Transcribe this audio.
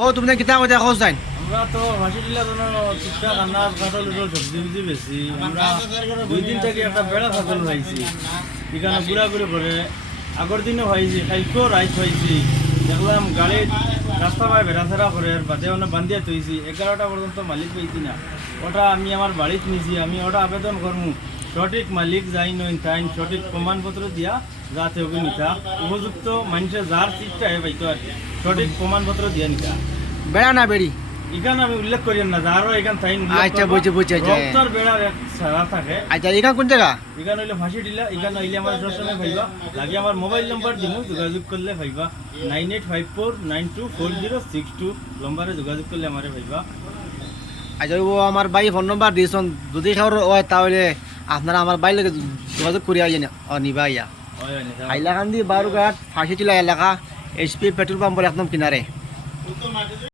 ও তুমি কিতা কইতা খোঁজ যাই আমরা তো ফাঁসি দিলা কোনো টুকটাক আন্নাজ কাঁঠাল উঠল সবজি উবজি বেশি আমরা 2 দিন থেকে একটা বেড়া ছাগল পাইছি এখানে ঘুরাঘুরি করে আগের দিনও পাইছি কালকেও রাইত পাইছি দেখলাম গাড়ির রাস্তা পায় বেড়াচেরা করে আর বাদে অনেক বান্ধিয়া থইছি 11টা পর্যন্ত মালিক পাইছি না ওটা আমি আমার বাড়িতে নিছি আমি ওটা আবেদন করবো সঠিক মালিক যাই নই তাই সঠিক প্রমাণপত্র দিয়া যাতে ওকে নিতা উপযুক্ত মানুষের যার চিটটা পাইতো আর কি সঠিক প্রমাণপত্র দিয়া নিতা বেড়া না বেড়ি এখানে আমি উল্লেখ করি না যারও এখান তাই আচ্ছা বুঝছি আচ্ছা রক্তর বেড়ার এক সারা থাকে আচ্ছা এখান কোন জায়গা এখানে হইলে ফাঁসি দিলা এখানে হইলে আমার দর্শনে পাইবা লাগে আমার মোবাইল নাম্বার দিমু যোগাযোগ করলে পাইবা 9854924062 নম্বরে যোগাযোগ করলে আমারে পাইবা আচ্ছা ও আমার ভাই ফোন নম্বর দিয়েছেন যদি খাওয়ার হয় তাহলে আপনারা আমার ভাই লোক যোগাযোগ করিয়া আইয়া নিবা ইয়া হয় হয় না হাইলাকান্দি বারুঘাট ফাঁসিটিলা এলাকা এইচপি পেট্রোল পাম্পের একদম কিনারে